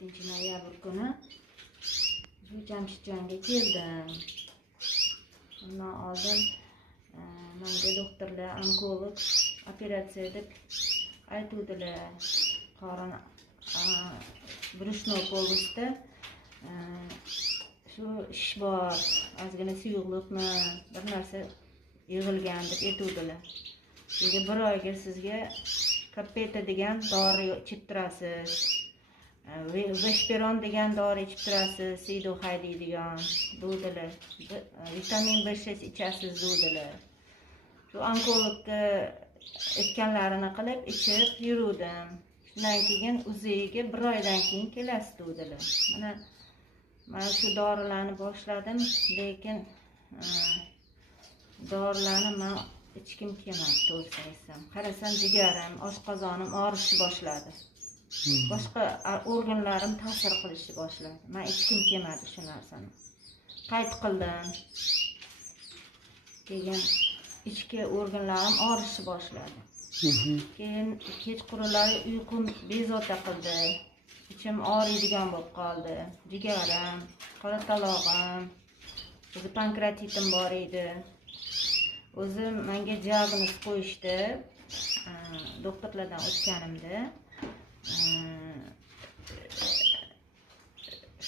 7-noyabr kuni shu Jamshidjonga keldim. Undan oldin menga doktorlar onkolog operatsiya deb aytuvdilar. Qorin brushnoy polosida shu ish bor, ozgina suyuqlikmi, bir narsa yig'ilgan deb aytuvdilar. Keyin bir oyga sizga Kapeta degan dori ichib turasiz. Veshperon degan dori ichib turasiz, Sido haydaydigan deydilar. Vitamin B6 ichasiz deydilar. Shu onkologga aytganlarini qilib ichib yurdim. Shundan keyin uziga bir oydan keyin kelasiz deydilar. Mana men shu dorilarni boshladim, lekin dorilarni men ichkim kelmadi, to'g'risini aytsam. Qarasam jigarim, oshqozonim og'rishni boshladi. Boshqa organlarim ta'sir qilishni boshladi. Men ichkim kelmadi shu narsani. Qayt qildim. Keyin ichki organlarim og'rishni boshladi. Keyin kechqurunlari uyqum bezovta qildi. Ichim og'riydigan bo'lib qoldi. Jigarim, qoratalog'im, o'zi pankreatitim bor edi. O'zi menga diagnoz qo'yishdi. Doktorlardan o'tganimda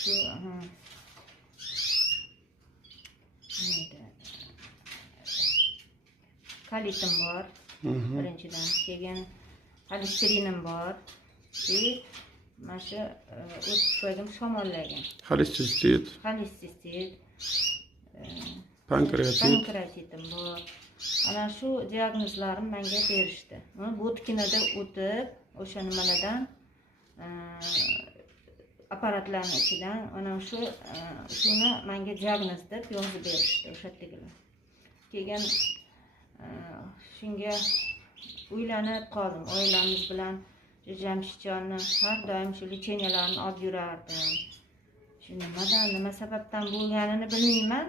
shu kalitim bor. Birinchidan, keyin xolesterinim bor. Mana shu o't tufaylim shamollagan. Xolestistit, pankratitim bor. Ana shu diagnozlarni menga berishdi. Bo'tkinada o'tib, o'sha nimalardan apparatlarning ichidan ana shuni menga diagnoz deb yozib berishdi o'sha yerdagilar. Keyin shunga uylanib qoldim. Oilamiz bilan Jamshidjonni har doim shu lecheniyalarni olib yurardim. Shu nima sababdan bo'lganini bilmayman.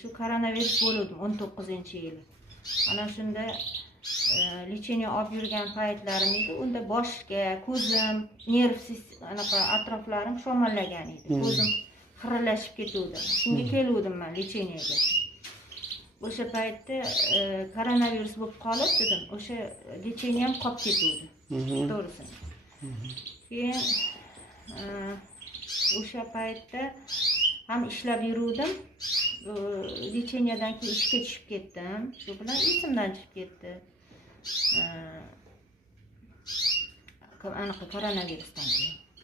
Shu koronavirus bo'ldi 19-yili. Ana shunda lecheniya olib yurgan paytlarim edi. Unda boshga, ko'zim, nerv anaqa atroflarim shamollagan edi. Ko'zim xiralashib ketuvdi. Shunga keluvdim men lecheniyaga. O'sha paytda koronavirus bo'lib qolib dedim, o'sha lecheniyam qolib ketuvdi. To'g'risi. Keyin o'sha paytda ham ishlab yuruvdim. Lecheniyadan keyin ishga tushib ketdim. Shu bilan esimdan chiqib ketdi. Anaqa koronavirusdan keyin.